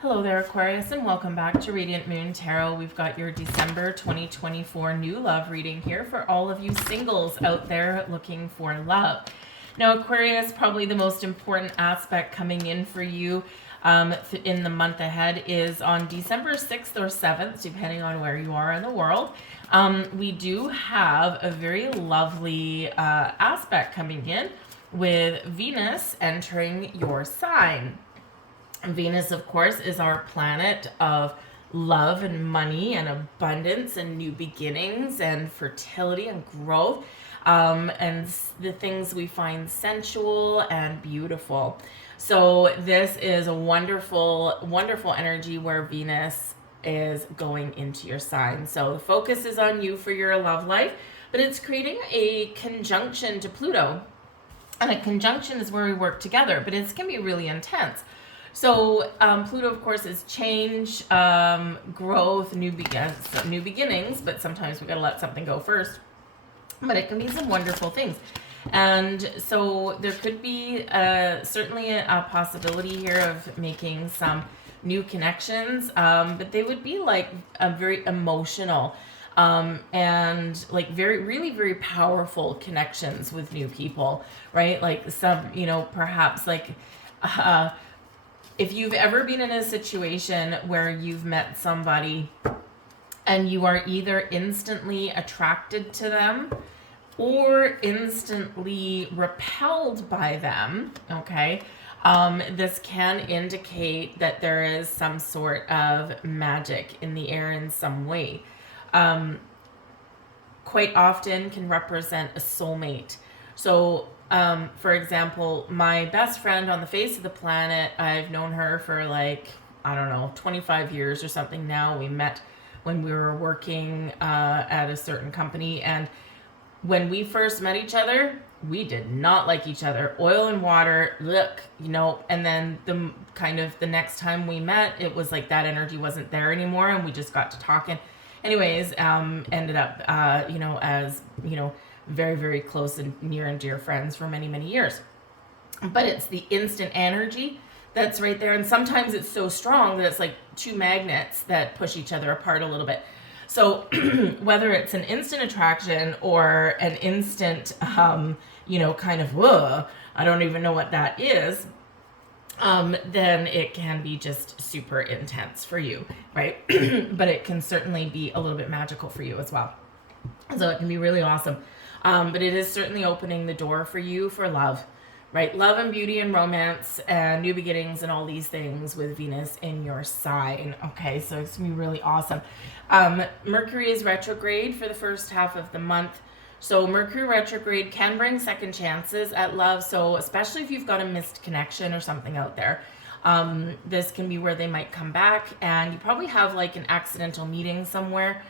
Hello there, Aquarius, and welcome back to Radiant Moon Tarot. We've got your December 2024 new love reading here for all of you singles out there looking for love. Now, Aquarius, probably the most important aspect coming in for you in the month ahead is on December 6th or 7th, depending on where you are in the world. We do have a very lovely aspect coming in with Venus entering your sign. Venus, of course, is our planet of love and money and abundance and new beginnings and fertility and growth, and the things we find sensual and beautiful. So this is a wonderful, wonderful energy where Venus is going into your sign. So the focus is on you for your love life, but it's creating a conjunction to Pluto. And a conjunction is where we work together, but it can be really intense. So Pluto, of course, is change, growth, new beginnings, but sometimes we got to let something go first. But it can be some wonderful things. And so there could be certainly a possibility here of making some new connections, but they would be like very emotional and like really, very powerful connections with new people, right? Like some, perhaps like... if you've ever been in a situation where you've met somebody and you are either instantly attracted to them or instantly repelled by them, okay, this can indicate that there is some sort of magic in the air in some way. Quite often can represent a soulmate. So for example, my best friend on the face of the planet, I've known her for 25 years or something now. We met when we were working at a certain company. And when we first met each other, we did not like each other. Oil and water, look, and then the next time we met, it was like that energy wasn't there anymore. And we just got to talking. Anyways, ended up, as, very, very close and near and dear friends for many, many years. But it's the instant energy that's right there. And sometimes it's so strong that it's like two magnets that push each other apart a little bit. So whether it's an instant attraction or an instant, kind of, whoa, I don't even know what that is, then it can be just super intense for you, right? But it can certainly be a little bit magical for you as well. So it can be really awesome. But it is certainly opening the door for you for love, right? Love and beauty and romance and new beginnings and all these things with Venus in your sign. Okay, so it's going to be really awesome. Mercury is retrograde for the first half of the month. So Mercury retrograde can bring second chances at love. So especially if you've got a missed connection or something out there, this can be where they might come back, and you probably have like an accidental meeting somewhere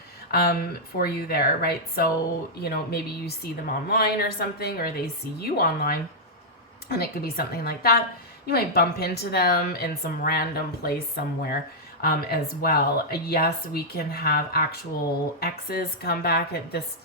for you there, right? So, maybe you see them online or something, or they see you online, and it could be something like that. You might bump into them in some random place somewhere as well. Yes, we can have actual exes come back at this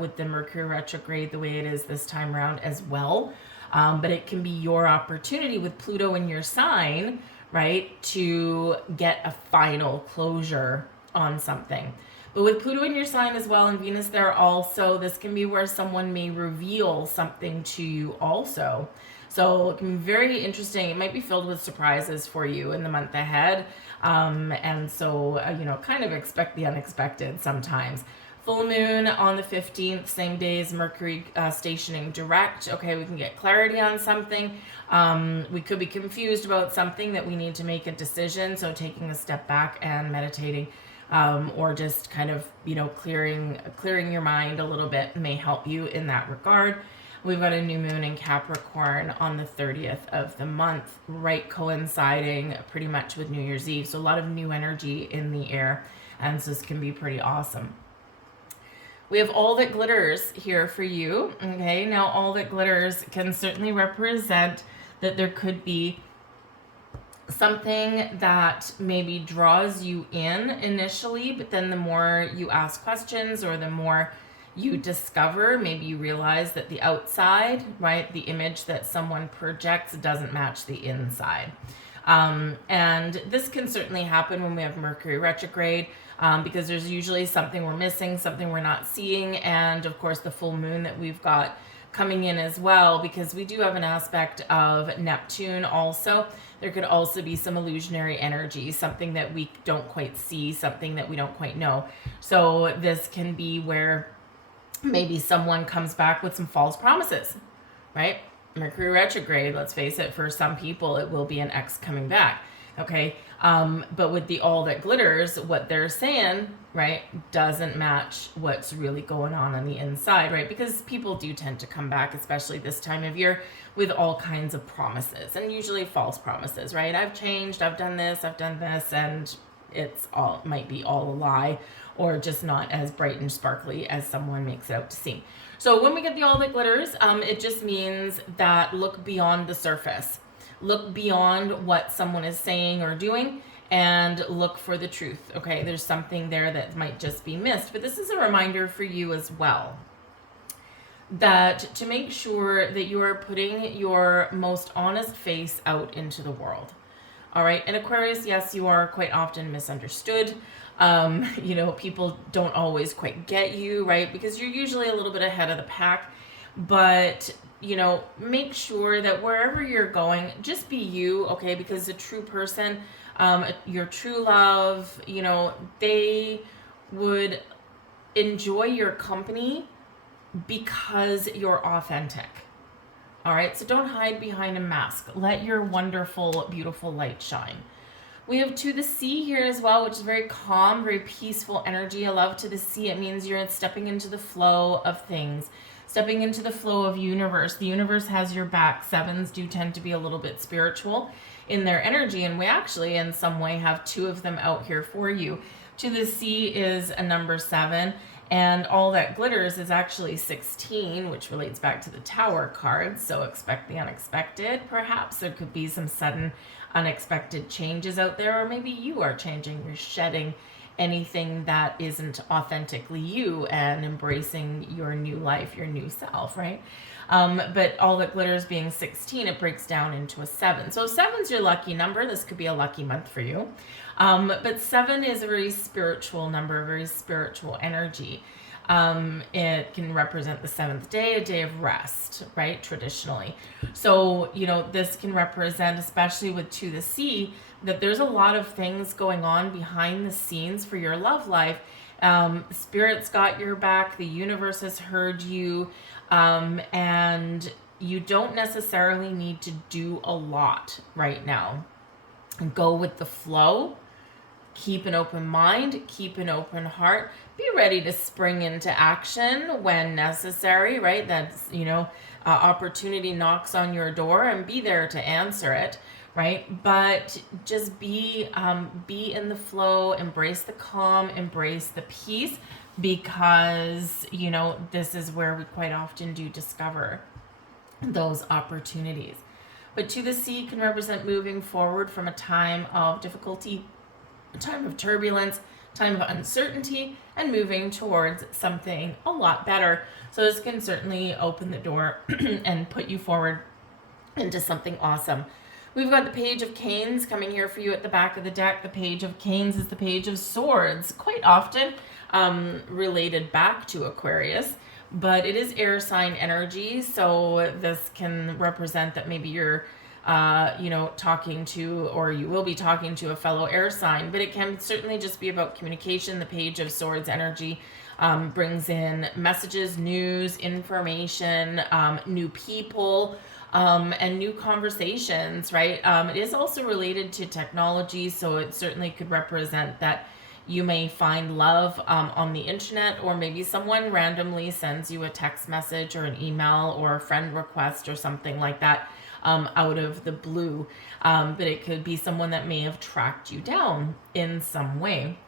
with the Mercury retrograde the way it is this time around as well. But it can be your opportunity with Pluto in your sign, right, to get a final closure on something. But with Pluto in your sign as well and Venus there also, this can be where someone may reveal something to you also. So it can be very interesting. It might be filled with surprises for you in the month ahead. And so, kind of expect the unexpected sometimes. Full moon on the 15th, same day as Mercury stationing direct. Okay, we can get clarity on something. We could be confused about something that we need to make a decision. So taking a step back and meditating, or just kind of, clearing your mind a little bit may help you in that regard. We've got a new moon in Capricorn on the 30th of the month, right coinciding pretty much with New Year's Eve. So a lot of new energy in the air, and so this can be pretty awesome. We have all that glitters here for you. Okay, now all that glitters can certainly represent that there could be something that maybe draws you in initially, but then the more you ask questions or the more you discover, maybe you realize that the outside, right, the image that someone projects doesn't match the inside. And this can certainly happen when we have Mercury retrograde, because there's usually something we're missing, something we're not seeing, and of course the full moon that we've got coming in as well, because we do have an aspect of Neptune also. There could also be some illusionary energy, something that we don't quite see, something that we don't quite know. So this can be where maybe someone comes back with some false promises, right? Mercury retrograde, let's face it, for some people it will be an ex coming back. Okay, but with the all that glitters, what they're saying, right, doesn't match what's really going on the inside, right? Because people do tend to come back, especially this time of year, with all kinds of promises, and usually false promises, right? I've changed, I've done this, and it's all, might be all a lie, or just not as bright and sparkly as someone makes it out to seem. So when we get the all that glitters, it just means that look beyond the surface. Look beyond what someone is saying or doing and look for the truth, okay? There's something there that might just be missed. But this is a reminder for you as well, that to make sure that you are putting your most honest face out into the world. All right, and Aquarius, yes, you are quite often misunderstood. You know, people don't always quite get you, right? Because you're usually a little bit ahead of the pack. But you know, make sure that wherever you're going, just be you, okay? Because a true person, your true love, you know, they would enjoy your company because you're authentic. All right, so don't hide behind a mask. Let your wonderful, beautiful light shine. We have to the sea here as well, which is very calm, very peaceful energy. I love to the sea. It means you're stepping into the flow of things. Stepping into the flow of universe. The universe has your back. Sevens do tend to be a little bit spiritual in their energy, and we actually in some way have two of them out here for you. To the sea is a number 7, and all that glitters is actually 16, which relates back to the Tower card. So expect the unexpected. Perhaps there could be some sudden unexpected changes out there, or maybe you are changing, you're shedding anything that isn't authentically you and embracing your new life, your new self, right? But all that glitters being 16, it breaks down into a 7. So 7's your lucky number. This could be a lucky month for you. But 7 is a very spiritual number, very spiritual energy. It can represent the 7th day, a day of rest, right? Traditionally. So, you know, this can represent, especially with To the Sea, that there's a lot of things going on behind the scenes for your love life. Spirit's got your back. The universe has heard you. And you don't necessarily need to do a lot right now. Go with the flow. Keep an open mind. Keep an open heart. Be ready to spring into action when necessary, right? That's, you know, opportunity knocks on your door, and be there to answer it, right? But just be in the flow, embrace the calm, embrace the peace, because, you know, this is where we quite often do discover those opportunities. But To the Sea can represent moving forward from a time of difficulty, a time of turbulence, time of uncertainty, and moving towards something a lot better. So this can certainly open the door and put you forward into something awesome. We've got the Page of Canes coming here for you at the back of the deck. The Page of Canes is the Page of Swords, quite often related back to Aquarius, but it is air sign energy. So this can represent that maybe you're you know, talking to, or you will be talking to a fellow air sign, but it can certainly just be about communication. The Page of Swords energy brings in messages, news, information, new people, and new conversations, right? It is also related to technology, so it certainly could represent that you may find love on the internet, or maybe someone randomly sends you a text message or an email or a friend request or something like that out of the blue. But it could be someone that may have tracked you down in some way.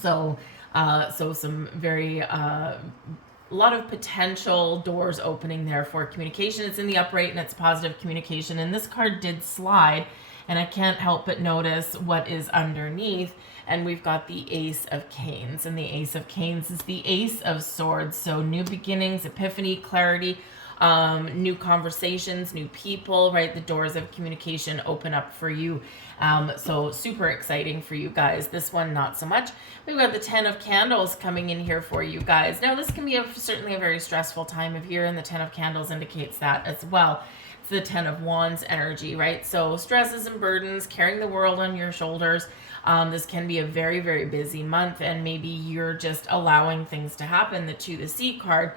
So some very a lot of potential doors opening there for communication. It's in the upright and it's positive communication. And this card did slide, and I can't help but notice what is underneath. And we've got the Ace of Canes, and the Ace of Canes is the Ace of Swords. So new beginnings, epiphany, clarity, new conversations, new people, right? The doors of communication open up for you. So super exciting for you guys. This one, not so much. We've got the 10 of Candles coming in here for you guys. Now, this can be certainly a very stressful time of year, and the 10 of Candles indicates that as well. It's the 10 of Wands energy, right? So stresses and burdens, carrying the world on your shoulders. This can be a very, very busy month, and maybe you're just allowing things to happen. The 2 the Sea card,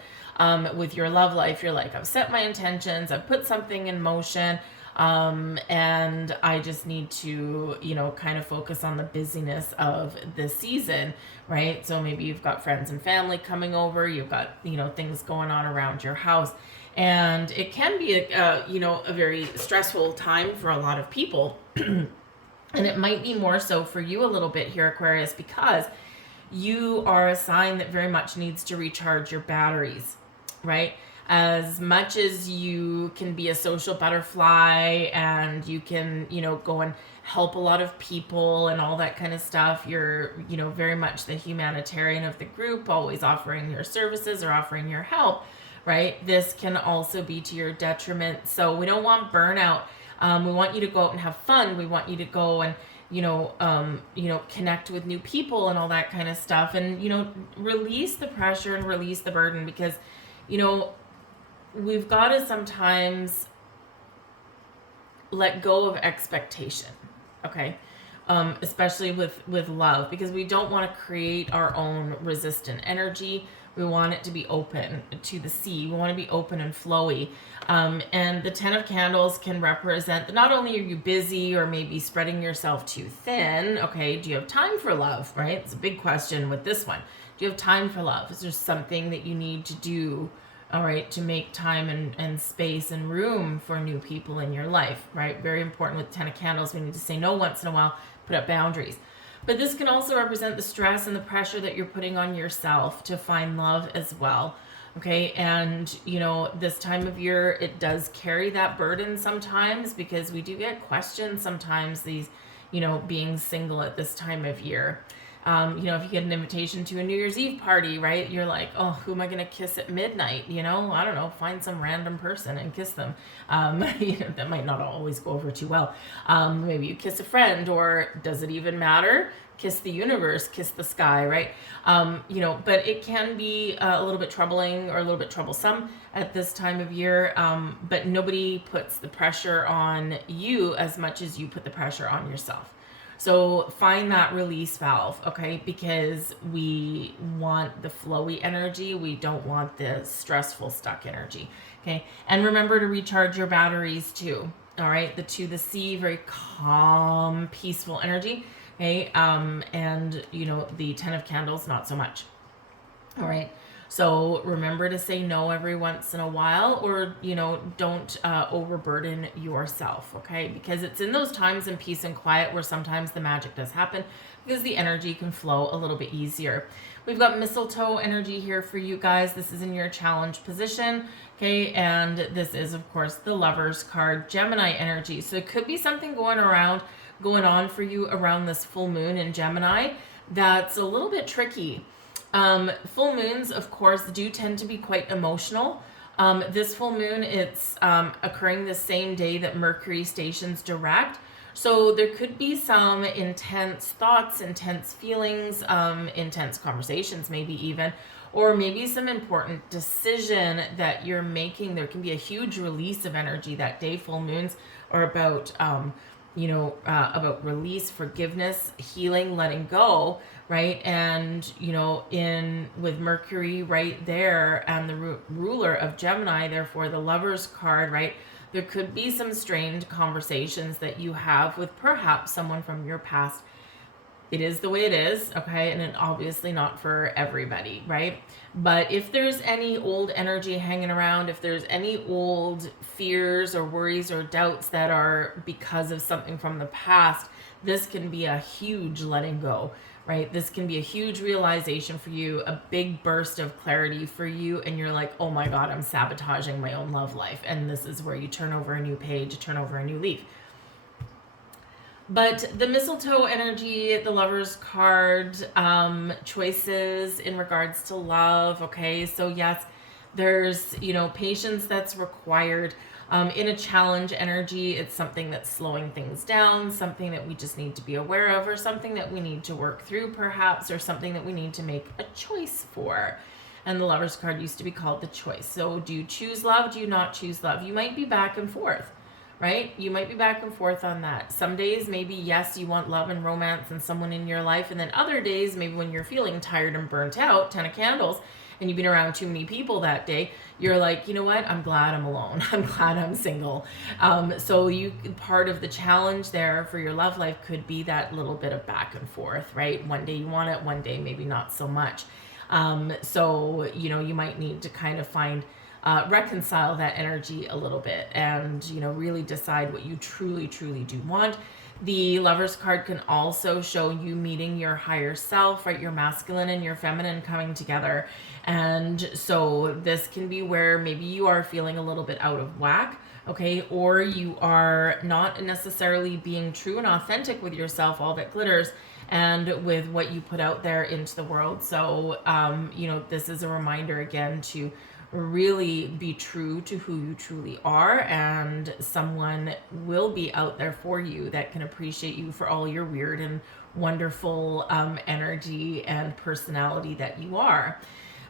with your love life, you're like, I've set my intentions, I've put something in motion, and I just need to, kind of focus on the busyness of the season, right? So maybe you've got friends and family coming over, you've got, things going on around your house, and it can be a very stressful time for a lot of people. And it might be more so for you a little bit here, Aquarius, because you are a sign that very much needs to recharge your batteries, right? As much as you can be a social butterfly and you can, go and help a lot of people and all that kind of stuff, you're, very much the humanitarian of the group, always offering your services or offering your help, right? This can also be to your detriment. So we don't want burnout. We want you to go out and have fun. We want you to go and, connect with new people and all that kind of stuff. And, release the pressure and release the burden, because, we've got to sometimes let go of expectation. Okay. Especially with love, because we don't want to create our own resistant energy. We want it to be open to the sea. We want to be open and flowy. And the 10 of Candles can represent that not only are you busy or maybe spreading yourself too thin, okay, do you have time for love, right? It's a big question with this one. Do you have time for love? Is there something that you need to do, all right, to make time and space and room for new people in your life, right? Very important with 10 of Candles. We need to say no once in a while, put up boundaries. But this can also represent the stress and the pressure that you're putting on yourself to find love as well. Okay. And, this time of year, it does carry that burden sometimes, because we do get questions sometimes, these, being single at this time of year. If you get an invitation to a New Year's Eve party, right, you're like, oh, who am I going to kiss at midnight? I don't know, find some random person and kiss them. That might not always go over too well. Maybe you kiss a friend, or does it even matter? Kiss the universe, kiss the sky, right? But it can be a little bit troubling or a little bit troublesome at this time of year. But nobody puts the pressure on you as much as you put the pressure on yourself. So find that release valve, okay? Because we want the flowy energy. We don't want the stressful, stuck energy, okay? And remember to recharge your batteries too, all right? The 2 the Sea, very calm, peaceful energy, okay? And, the 10 of Candles, not so much, all right? So remember to say no every once in a while, or, don't overburden yourself, okay? Because it's in those times in peace and quiet where sometimes the magic does happen, because the energy can flow a little bit easier. We've got mistletoe energy here for you guys. This is in your challenge position, okay? And this is, of course, the Lovers card, Gemini energy. So it could be something going on for you around this full moon in Gemini that's a little bit tricky. Full moons, of course, do tend to be quite emotional. This full moon, it's occurring the same day that Mercury stations direct. So there could be some intense thoughts, intense feelings, intense conversations, maybe even, or maybe some important decision that you're making. There can be a huge release of energy that day. Full moons are about, about release, forgiveness, healing, letting go, right? And, with Mercury right there and the ruler of Gemini, therefore the Lovers card, right? There could be some strained conversations that you have with perhaps someone from your past. It is the way it is, okay? And it obviously not for everybody, right? But if there's any old energy hanging around, if there's any old fears or worries or doubts that are because of something from the past, this can be a huge letting go, right? This can be a huge realization for you, a big burst of clarity for you, and you're like, oh my God, I'm sabotaging my own love life. And this is where you turn over a new page, turn over a new leaf. But the mistletoe energy, the Lovers card, choices in regards to love, okay? So yes, There's, patience that's required. In a challenge energy, it's something that's slowing things down, something that we just need to be aware of, or something that we need to work through perhaps, or something that we need to make a choice for. And the Lover's card used to be called the choice. So do you choose love? Do you not choose love? You might be back and forth, right? You might be back and forth on that. Some days, maybe, yes, you want love and romance and someone in your life. And then other days, maybe when you're feeling tired and burnt out, 10 of candles, and you've been around too many people that day, you're like, you know what? I'm glad I'm alone. I'm glad I'm single. So part of the challenge there for your love life could be that little bit of back and forth, right? One day you want it, one day maybe not so much. So, you might need to kind of reconcile that energy a little bit and, really decide what you truly, truly do want. The Lover's card can also show you meeting your higher self, right? Your masculine and your feminine coming together. And so this can be where maybe you are feeling a little bit out of whack, okay? Or you are not necessarily being true and authentic with yourself, all that glitters, and with what you put out there into the world. So, this is a reminder again to really be true to who you truly are, and someone will be out there for you that can appreciate you for all your weird and wonderful energy and personality that you are.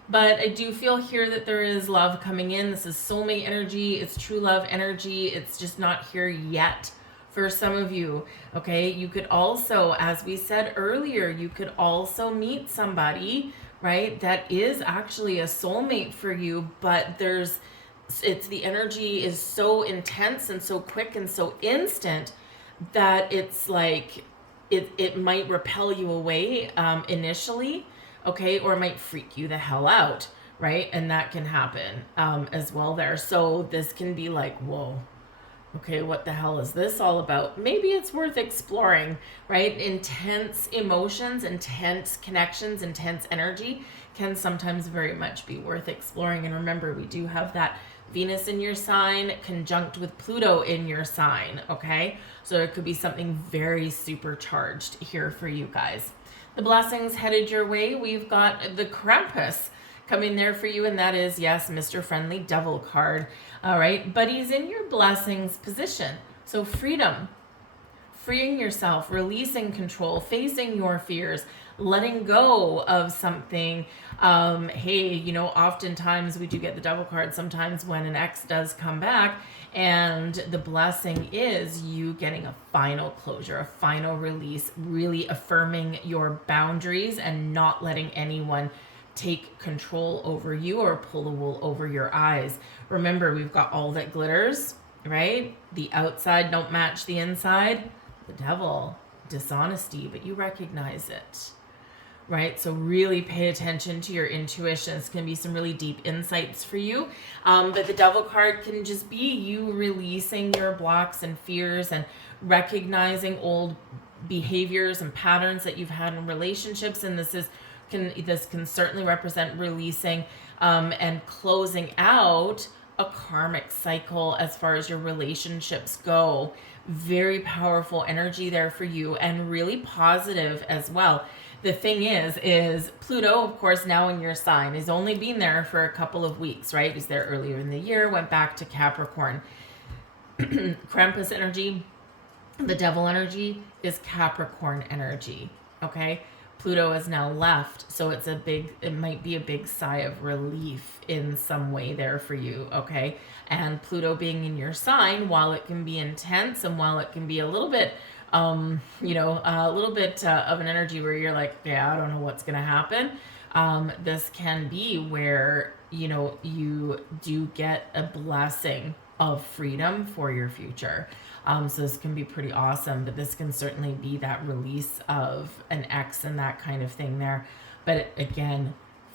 But I do feel here that there is love coming in. This is soulmate energy. It's true love energy. It's just not here yet for some of you, okay? You could also, as we said earlier, you could also meet somebody, right, that is actually a soulmate for you, but the energy is so intense and so quick and so instant that it's like it might repel you away initially, okay, or it might freak you the hell out, right? And that can happen as well there. So this can be like, whoa, okay, what the hell is this all about? Maybe it's worth exploring, right? Intense emotions, intense connections, intense energy can sometimes very much be worth exploring. And remember, we do have that Venus in your sign conjunct with Pluto in your sign, okay? So it could be something very supercharged here for you guys. The blessings headed your way. We've got the Krampus coming there for you, and that is, yes, Mr. Friendly Devil card. All right, but he's in your blessings position. So freedom, freeing yourself, releasing control, facing your fears, letting go of something. Hey, oftentimes we do get the Devil card sometimes when an ex does come back, and the blessing is you getting a final closure, a final release, really affirming your boundaries and not letting anyone take control over you or pull the wool over your eyes. Remember, we've got all that glitters, right? The outside don't match the inside. The devil, dishonesty, but you recognize it, right? So really pay attention to your intuition. It's going to be some really deep insights for you. But the Devil card can just be you releasing your blocks and fears and recognizing old behaviors and patterns that you've had in relationships. And this can certainly represent releasing and closing out a karmic cycle as far as your relationships go. Very powerful energy there for you, and really positive as well. The thing is Pluto, of course, now in your sign, has only been there for a couple of weeks, right? He's there earlier in the year, went back to Capricorn. Krampus energy, the devil energy, is Capricorn energy, okay? Pluto has now left, so it might be a big sigh of relief in some way there for you, okay? And Pluto being in your sign, while it can be intense and while it can be a little bit, of an energy where you're like, yeah, I don't know what's gonna happen. This can be where, you do get a blessing of freedom for your future. So this can be pretty awesome, but this can certainly be that release of an ex and that kind of thing there. But again,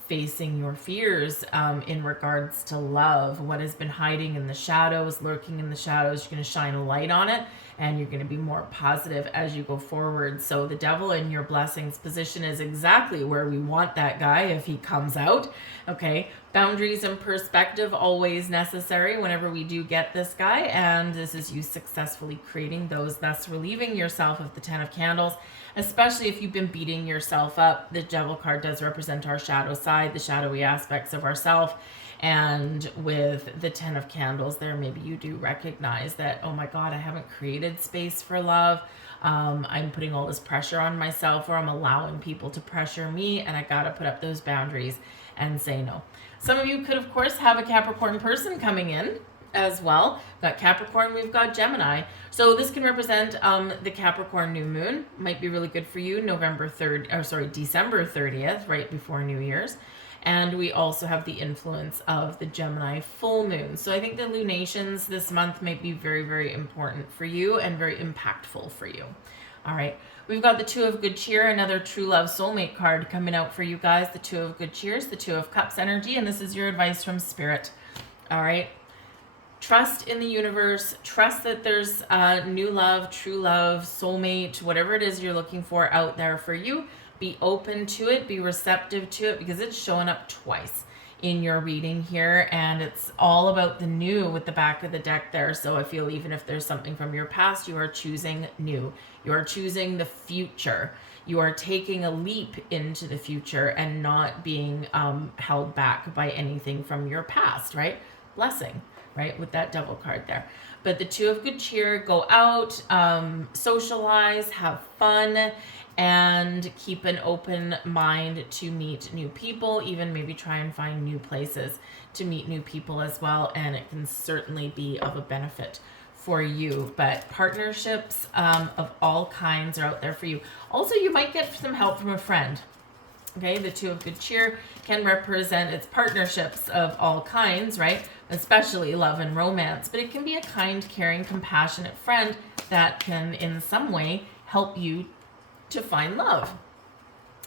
facing your fears in regards to love, what has been hiding in the shadows, lurking in the shadows, you're going to shine a light on it, and you're going to be more positive as you go forward. So the devil in your blessings position is exactly where we want that guy if he comes out, okay? Boundaries and perspective always necessary whenever we do get this guy, and this is you successfully creating those, thus relieving yourself of the 10 of Candles, especially if you've been beating yourself up. The Devil card does represent our shadow side, the shadowy aspects of ourself. And with the 10 of Candles there, maybe you do recognize that, oh my God, I haven't created space for love. I'm putting all this pressure on myself, or I'm allowing people to pressure me, and I got to put up those boundaries and say no. Some of you could, of course, have a Capricorn person coming in as well. We've got Capricorn, we've got Gemini. So this can represent the Capricorn new moon. Might be really good for you, December 30th, right before New Year's. And we also have the influence of the Gemini full moon. So I think the lunations this month may be very, very important for you and very impactful for you. All right. We've got the Two of Good Cheer, another true love soulmate card coming out for you guys. The Two of Good Cheers, the Two of Cups energy, and this is your advice from Spirit. All right. Trust in the universe. Trust that there's new love, true love, soulmate, whatever it is you're looking for out there for you. Be open to it. Be receptive to it, because it's showing up twice in your reading here, and it's all about the new with the back of the deck there. So I feel even if there's something from your past, you are choosing new. You are choosing the future. You are taking a leap into the future and not being held back by anything from your past, right? Blessing, right? With that Devil card there. But the Two of Good Cheer, go out, socialize, have fun, and keep an open mind to meet new people, even maybe try and find new places to meet new people as well. And it can certainly be of a benefit for you. But partnerships of all kinds are out there for you. Also, you might get some help from a friend. Okay, the Two of Good Cheer can represent its partnerships of all kinds, right? Especially love and romance. But it can be a kind, caring, compassionate friend that can in some way help you to find love.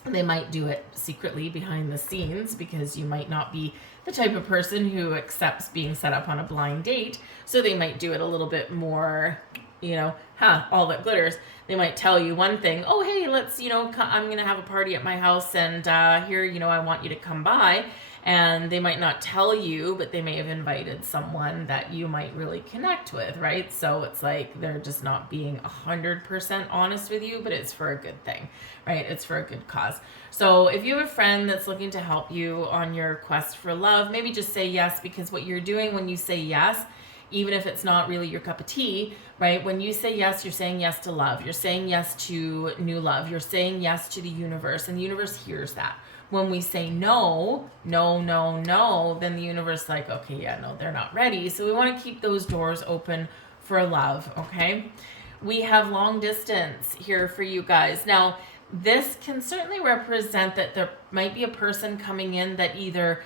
They might do it secretly behind the scenes, because you might not be the type of person who accepts being set up on a blind date. So they might do it a little bit more, all that glitters. They might tell you one thing, oh, hey, let's, I'm going to have a party at my house, and here, I want you to come by. And they might not tell you, but they may have invited someone that you might really connect with, right? So it's like they're just not being 100% honest with you, but it's for a good thing, right? It's for a good cause. So if you have a friend that's looking to help you on your quest for love, maybe just say yes, because what you're doing when you say yes, even if it's not really your cup of tea, right? When you say yes, you're saying yes to love. You're saying yes to new love. You're saying yes to the universe, and the universe hears that. When we say no, then the universe is like, okay, yeah, no, they're not ready. So we want to keep those doors open for love, okay? We have long distance here for you guys. Now, this can certainly represent that there might be a person coming in that either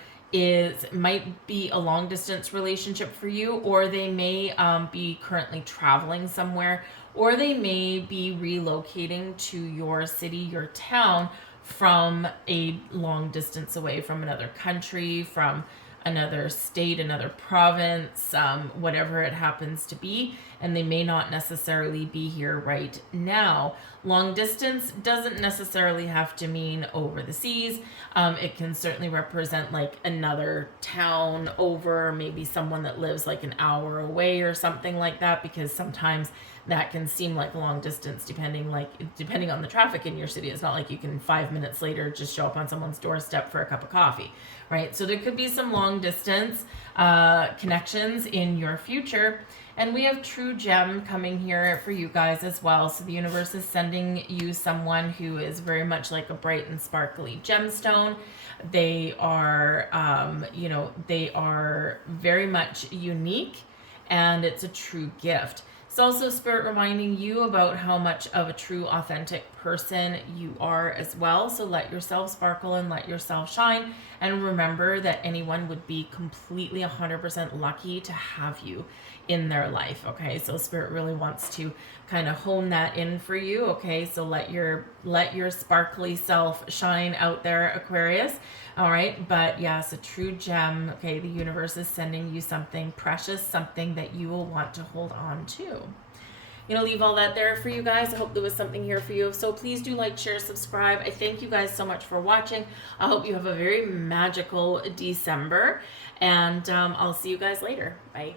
might be a long distance relationship for you, or they may be currently traveling somewhere, or they may be relocating to your city, your town, from a long distance away, from another country, from another state, another province, whatever it happens to be, and they may not necessarily be here right now. Long distance doesn't necessarily have to mean over the seas. It can certainly represent like another town over, maybe someone that lives like an hour away or something like that, because sometimes that can seem like long distance depending on the traffic in your city. It's not like you can 5 minutes later just show up on someone's doorstep for a cup of coffee, right? So there could be some long distance connections in your future. And we have True Gem coming here for you guys as well. So the universe is sending you someone who is very much like a bright and sparkly gemstone. They are, they are very much unique, and it's a true gift. It's also Spirit reminding you about how much of a true, authentic person you are as well. So let yourself sparkle and let yourself shine. And remember that anyone would be completely 100% lucky to have you in their life. Okay, so Spirit really wants to kind of hone that in for you. Okay, so let your sparkly self shine out there, Aquarius. All right, but yes, a true gem. Okay, the universe is sending you something precious, something that you will want to hold on to. leave all that there for you guys. I hope there was something here for you. So please do like, share, subscribe. I thank you guys so much for watching. I hope you have a very magical December, and I'll see you guys later. Bye.